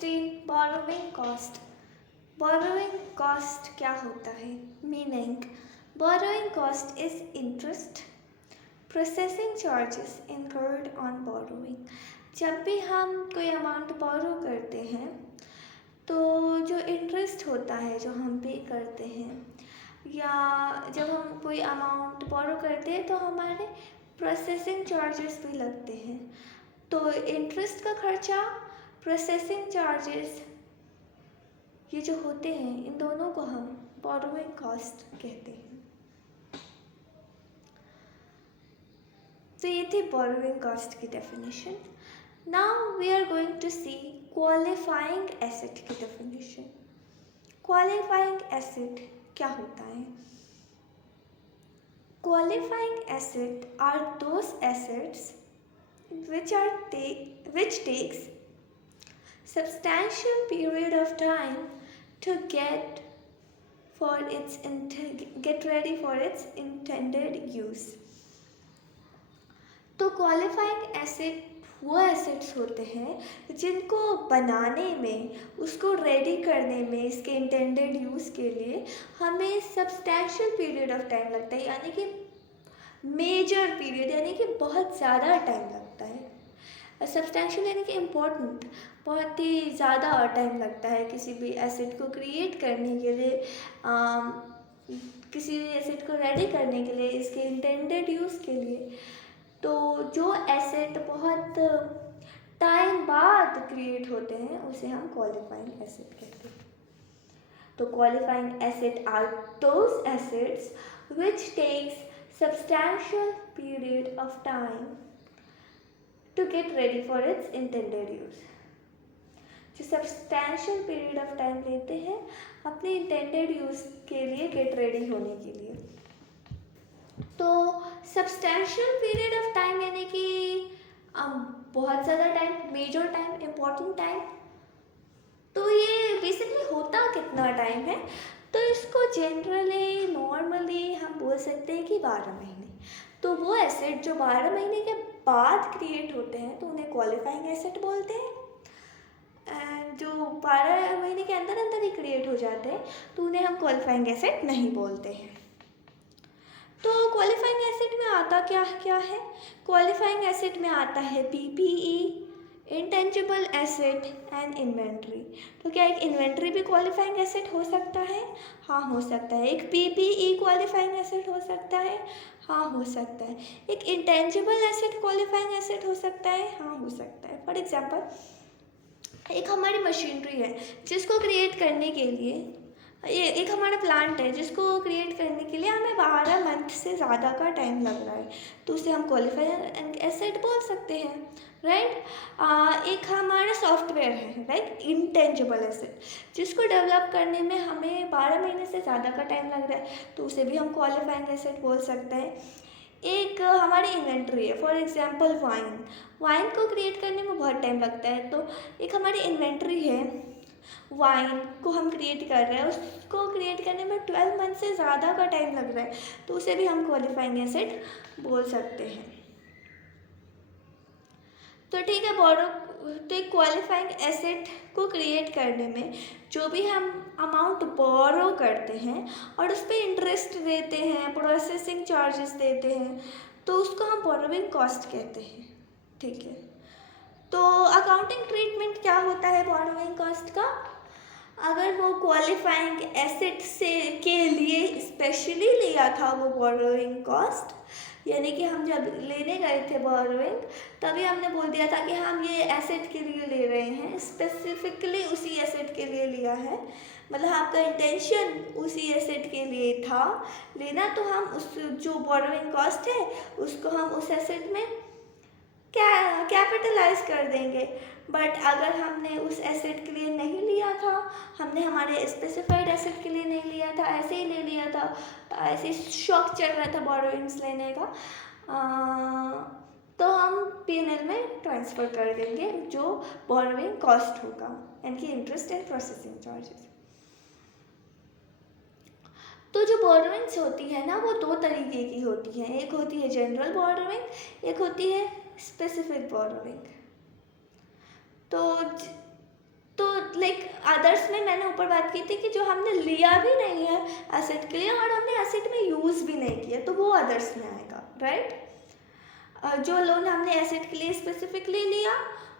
16 borrowing cost. Borrowing cost क्या होता है? Meaning borrowing cost is interest, processing charges incurred on borrowing. जब भी हम कोई अमाउंट बोरो करते हैं तो जो इंटरेस्ट होता है जो हम पे करते हैं, या जब हम कोई अमाउंट बोरो करते हैं तो हमारे प्रोसेसिंग चार्जेस भी लगते हैं. तो इंटरेस्ट का खर्चा, प्रोसेसिंग चार्जेस, ये जो होते हैं इन दोनों को हम बोरोइंग कॉस्ट कहते हैं. तो ये थी बोरोइंग कॉस्ट की definition. Now we are going to see qualifying asset की डेफिनेशन. क्वालिफाइंग एसेट क्या होता है? Qualifying asset are those assets which takes substantial period of time to get ready for its intended use. तो qualifying asset वो assets होते हैं जिनको बनाने में, उसको रेडी करने में, इसके इंटेंडेड यूज़ के लिए हमें सब्सटैंशियल पीरियड ऑफ टाइम लगता है, यानी कि मेजर पीरियड, यानी कि बहुत ज़्यादा टाइम लगता है. सब्सटैंशियल यानी कि इम्पोर्टेंट, बहुत ही ज़्यादा टाइम लगता है किसी भी एसेट को क्रिएट करने के लिए, किसी भी एसेट को रेडी करने के लिए, इसके इंटेंडेड यूज़ के लिए. तो जो एसेट बहुत टाइम बाद क्रिएट होते हैं उसे हम क्वालिफाइंग एसेट कहते हैं. तो qualifying asset are those assets which takes substantial period of time to get ready for its intended use. जो substantial period of time लेते हैं अपने intended use के लिए, get ready होने के लिए. तो substantial period of time यानी कि बहुत ज़्यादा time, major time, important time. तो ये बेसिकली होता कितना टाइम है? तो इसको जनरली नॉर्मली हम बोल सकते हैं कि 12 महीने. तो वो एसेट जो 12 महीने के बाद क्रिएट होते हैं तो उन्हें क्वालिफाइंग एसेट बोलते हैं. एंड जो 12 महीने के अंदर अंदर ही क्रिएट हो जाते हैं तो उन्हें हम क्वालिफाइंग एसेट नहीं बोलते हैं. तो क्वालिफाइंग एसेट में आता क्या क्या है? क्वालिफाइंग एसेट में आता है PPE, intangible asset and inventory. तो क्या एक इन्वेंट्री भी क्वालिफाइंग एसेट हो सकता है? हाँ, हो सकता है. एक PPE क्वालिफाइंग एसेट हो सकता है? हाँ, हो सकता है. एक इंटेंजिबल एसेट क्वालिफाइंग एसेट हो सकता है? हाँ, हो सकता है. फॉर एग्जांपल, एक हमारी मशीनरी है जिसको क्रिएट करने के लिए, ये एक हमारा प्लांट है जिसको क्रिएट करने के लिए हमें 12 मंथ से ज़्यादा का टाइम लग रहा है, तो उसे हम क्वालिफाइंग एसेट बोल सकते हैं, राइट. एक हमारा सॉफ्टवेयर है, राइट, इंटेंजिबल एसेट, जिसको डेवलप करने में हमें 12 महीने से ज़्यादा का टाइम लग रहा है, तो उसे भी हम क्वालिफाइंग एसेट बोल सकते हैं. एक हमारी इन्वेंट्री है, फॉर एग्जांपल वाइन को क्रिएट करने में बहुत टाइम लगता है, तो एक हमारी इन्वेंट्री है, वाइन को हम क्रिएट कर रहे हैं, उसको क्रिएट करने में 12 मंथ से ज़्यादा का टाइम लग रहा है, तो उसे भी हम क्वालिफाइंग एसेट बोल सकते हैं. तो ठीक है, तो एक क्वालिफाइंग एसेट को क्रिएट करने में जो भी हम अमाउंट बोरो करते हैं और उस पर इंटरेस्ट देते हैं, प्रोसेसिंग चार्जेस देते हैं, तो उसको हम बोरोइंग कॉस्ट कहते हैं. ठीक है. तो अकाउंटिंग ट्रीटमेंट क्या होता है बोरोइंग कॉस्ट का? अगर वो क्वालिफाइंग एसेट के लिए स्पेशली लिया था वो बोरोइंग कॉस्ट, यानी कि हम जब लेने गए थे बोरोइंग, तभी हमने बोल दिया था कि हम ये एसेट के लिए ले रहे हैं, स्पेसिफिकली उसी एसेट के लिए लिया है, मतलब आपका इंटेंशन उसी एसेट के लिए था लेना, तो हम उस जो बोरोइंग कॉस्ट है उसको हम उस एसेट में कैपिटलाइज कर देंगे. बट अगर हमने उस एसेट के लिए नहीं लिया था, हमने हमारे स्पेसिफाइड एसेट के लिए नहीं लिया था, ऐसे ही ले लिया था, ऐसे शौक चल रहा था बोरोइंग्स लेने का, तो हम P&L में ट्रांसफ़र कर देंगे जो बोरोइंग कॉस्ट होगा, यानी कि इंटरेस्ट एंड प्रोसेसिंग चार्जेस. तो जो बोरोइंग्स होती है ना, वो 2 तरीके की होती हैं. एक होती है जनरल बोरोइंग, एक होती है स्पेसिफिक बोरोइंग. तो लाइक अदर्स में मैंने ऊपर बात की थी कि जो हमने लिया भी नहीं है एसेट के लिए और हमने एसेट में यूज़ भी नहीं किया, तो वो अदर्स में आएगा, राइट। जो लोन हमने एसेट के लिए स्पेसिफिकली लिया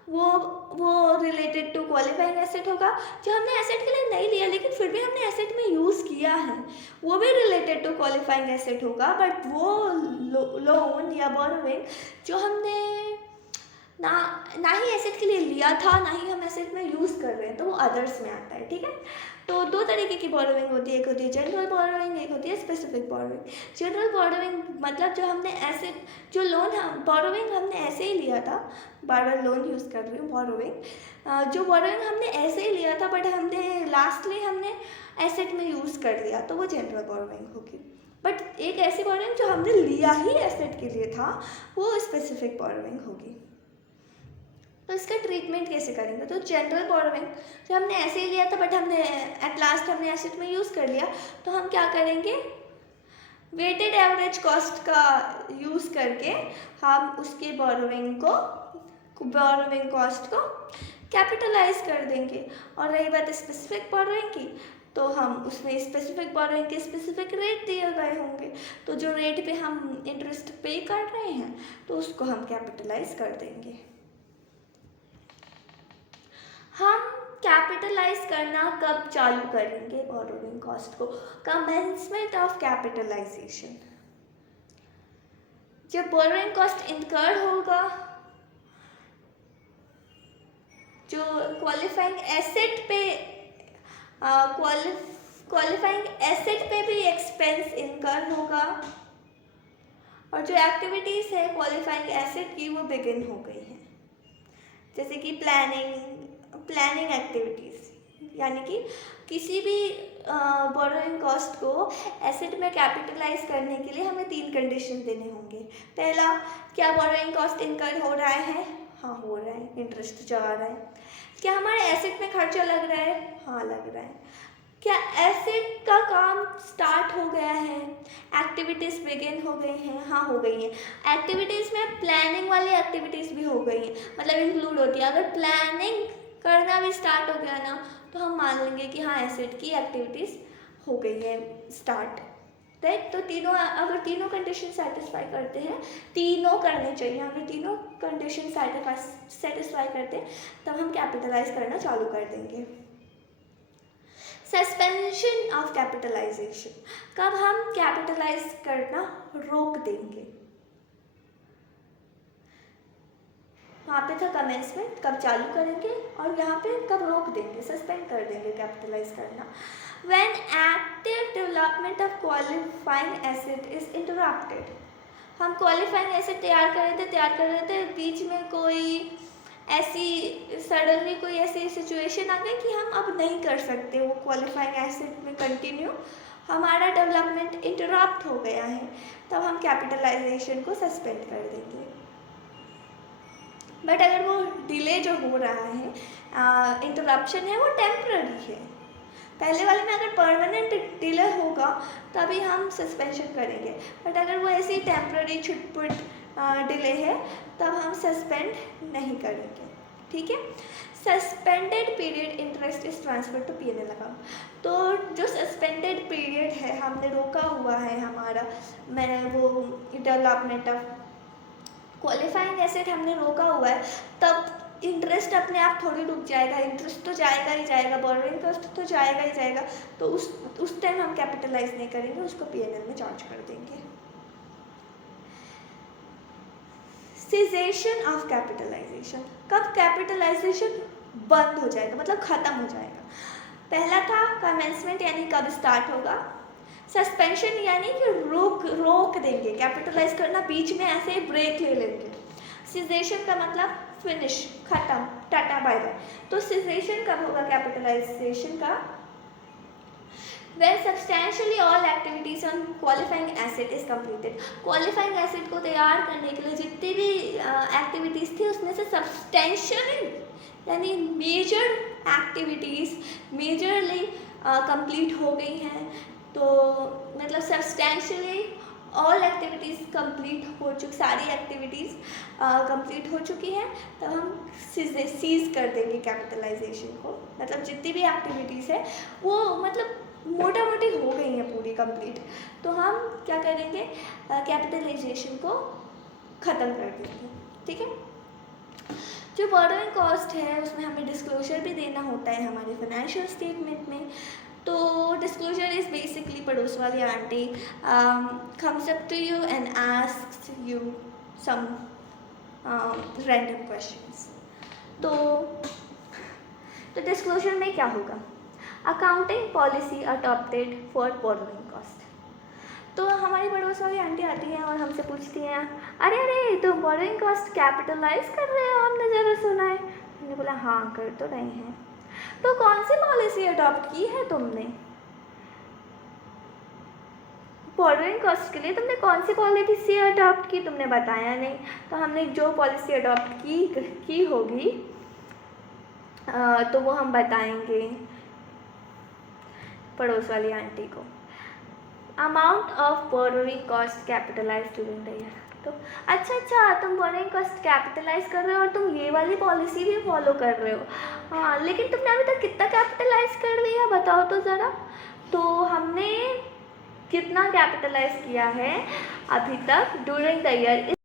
वो रिलेटेड टू क्वालिफाइंग एसेट होगा। जो हमने एसेट के लिए नहीं लिया लेकिन फिर भी हमने एसेट में यूज़ किया है वो भी रिलेटेड टू क्वालिफाइंग एसेट होगा, बट वो लोन या बोरोइंग जो हमने ना ही एसेट के लिए लिया था ना ही हम एसेट में यूज़ कर रहे हैं, तो वो अदर्स में आता है, ठीक है। तो दो तरीके की बोरोइंग होती है, एक होती है जनरल बोरोइंग, एक होती है स्पेसिफिक बोरोइंग। जनरल बोरोइंग मतलब जो हमने एसेट जो लोन बोरोइंग हमने ऐसे ही लिया था, बार बार लोन यूज़ कर रही हूँ, बोरोइंग जो बोरोइंग हमने ऐसे ही लिया था बट हमने लास्टली हमने एसेट में यूज़ कर लिया, तो वो जनरल बोरोइंग होगी। बट एक ऐसी बोरोइंग जो हमने लिया ही एसेट के लिए था वो स्पेसिफिक बोरोइंग होगी। तो इसका ट्रीटमेंट कैसे करेंगे? तो जनरल बोरोइंग जो हमने ऐसे ही लिया था बट हमने एट लास्ट हमने एसेट में यूज़ कर लिया, तो हम क्या करेंगे, वेटेड एवरेज कॉस्ट का यूज़ करके हम उसके बोरोइंग कॉस्ट को कैपिटलाइज कर देंगे। और रही बात स्पेसिफिक बोरोइंग की, तो हम उसमें स्पेसिफिक बोरोइंग के स्पेसिफिक रेट दिए गए होंगे, तो जो रेट पे हम इंटरेस्ट पे कर रहे हैं तो उसको हम कैपिटलाइज कर देंगे। हम कैपिटलाइज करना कब चालू करेंगे बोरोइंग कॉस्ट को? Commencement of capitalization. जब बोरोइंग कॉस्ट इनकर्ड होगा, जो क्वालिफाइंग एसेट पे क्वालिफाइंग एसेट पे भी एक्सपेंस इनकर्ड होगा, और जो एक्टिविटीज़ है क्वालिफाइंग एसेट की वो बिगिन हो गई हैं, जैसे कि प्लानिंग एक्टिविटीज़, यानी कि किसी भी बोरोइंग कॉस्ट को एसेट में कैपिटलाइज करने के लिए हमें 3 कंडीशन देने होंगे। पहला, क्या बोरोइंग कॉस्ट इनकर हो रहा है? हाँ हो रहा है, इंटरेस्ट जा रहा है। क्या हमारे एसेट में खर्चा लग रहा है? हाँ लग रहा है। क्या एसेट का काम स्टार्ट हो गया है? एक्टिविटीज़ बिगिन हो गई हैं? हाँ हो गई हैं। एक्टिविटीज़ में प्लानिंग वाली एक्टिविटीज़ भी हो गई हैं, मतलब इंक्लूड होती है। अगर प्लानिंग करना भी स्टार्ट हो गया ना, तो हम मान लेंगे कि हाँ एसेट की एक्टिविटीज़ हो गई है स्टार्ट, राइट। तो अगर तीनों कंडीशन सेटिस्फाई करते हैं, तीनों करने चाहिए, हमें तीनों कंडीशन सेटिस्फाई करते हैं, तब हम कैपिटलाइज करना चालू कर देंगे। सस्पेंशन ऑफ कैपिटलाइजेशन, कब हम कैपिटलाइज करना रोक देंगे? वहाँ पे था कमेंसमेंट, कब चालू करेंगे, और यहाँ पे कब रोक देंगे, सस्पेंड कर देंगे कैपिटलाइज करना। When active development of qualifying asset is interrupted, हम क्वालिफाइंग एसेट तैयार कर रहे थे, बीच में कोई ऐसी सडनली कोई ऐसी सिचुएशन आ गई कि हम अब नहीं कर सकते वो क्वालिफाइंग एसेट में कंटिन्यू, हमारा डेवलपमेंट इंटरप्ट हो गया है, तब हम कैपिटलाइजेशन को सस्पेंड कर देंगे। बट अगर वो डिले जो हो रहा है, इंटरप्शन है, वो टेम्प्ररी है। पहले वाले में अगर परमानेंट डिले होगा तभी हम सस्पेंशन करेंगे, बट अगर वो ऐसी टेम्प्ररी छुटपुट डिले है तब हम सस्पेंड नहीं करेंगे, ठीक है। Suspended period interest is transfer to P&L account, तो जो सस्पेंडेड पीरियड है, हमने रोका हुआ है हमारा वो डेवलपमेंट ऑफ क्वालिफाइंग एसेट हमने रोका हुआ है, तब इंटरेस्ट अपने आप थोड़ी रुक जाएगा, इंटरेस्ट तो जाएगा ही जाएगा, बोरोइंग कॉस्ट तो जाएगा ही जाएगा, तो उस टाइम हम कैपिटलाइज नहीं करेंगे, उसको P&L में चार्ज कर देंगे। सीजेशन ऑफ कैपिटलाइजेशन, कब कैपिटलाइजेशन बंद हो जाएगा, मतलब खत्म हो जाएगा? पहला था कमेंसमेंट, यानी कब स्टार्ट होगा। सस्पेंशन यानी कि रोक देंगे कैपिटलाइज करना, बीच में ऐसे ही ब्रेक ले लेंगे। सीजेशन का मतलब फिनिश, खत्म, टाटा बाय बाय। तो सीजेशन कब होगा कैपिटलाइजेशन का? When substantially all activities on qualifying asset is completed, qualifying asset को तैयार करने के लिए जितनी भी एक्टिविटीज़ थी उसमें से सब्सटेंशियली यानी मेजर एक्टिविटीज़ मेजरली कंप्लीट हो गई हैं, तो मतलब सब्सटेंशियली ऑल एक्टिविटीज़ कंप्लीट हो चुकी, सारी एक्टिविटीज़ कंप्लीट हो चुकी हैं, तब हम सीज कर देंगे कैपिटलाइजेशन को। मतलब जितनी भी एक्टिविटीज़ है वो मतलब मोटा मोटी हो गई हैं पूरी कंप्लीट, तो हम क्या करेंगे, कैपिटलाइजेशन को ख़त्म कर देंगे। ठीक है। जो बोरोइंग कॉस्ट है उसमें हमें डिस्क्लोजर भी देना होता है हमारे फाइनेंशियल स्टेटमेंट में। तो डिस्क्लोजर इज़ बेसिकली पड़ोस वाली aunty comes up to you and asks you some random questions। तो डिस्क्लोजर में क्या होगा, accounting policy adopted for borrowing cost. तो हमारी पड़ोस वाली आंटी आती है और हमसे पूछती हैं, अरे अरे तुम बोरोइंग कॉस्ट कैपिटलाइज कर रहे हो, हमने ज़रा सुना है। हमने बोला हाँ कर तो रहे हैं। तो कौन सी पॉलिसी अडॉप्ट की है तुमने, बोरोइंग कॉस्ट के लिए तुमने कौन सी पॉलिसी अडॉप्ट की, तुमने बताया नहीं। तो हमने जो पॉलिसी अडॉप्ट की होगी तो वो हम बताएंगे पड़ोस वाली आंटी को। Amount of borrowing cost capitalize during the year. तो अच्छा तुम बोरोइंग कॉस्ट कैपिटलाइज कर रहे हो और तुम ये वाली पॉलिसी भी फॉलो कर रहे हो, हाँ, लेकिन तुमने अभी तक कितना कैपिटलाइज कर लिया बताओ तो ज़रा। तो हमने कितना कैपिटलाइज किया है अभी तक ड्यूरिंग द ईयर।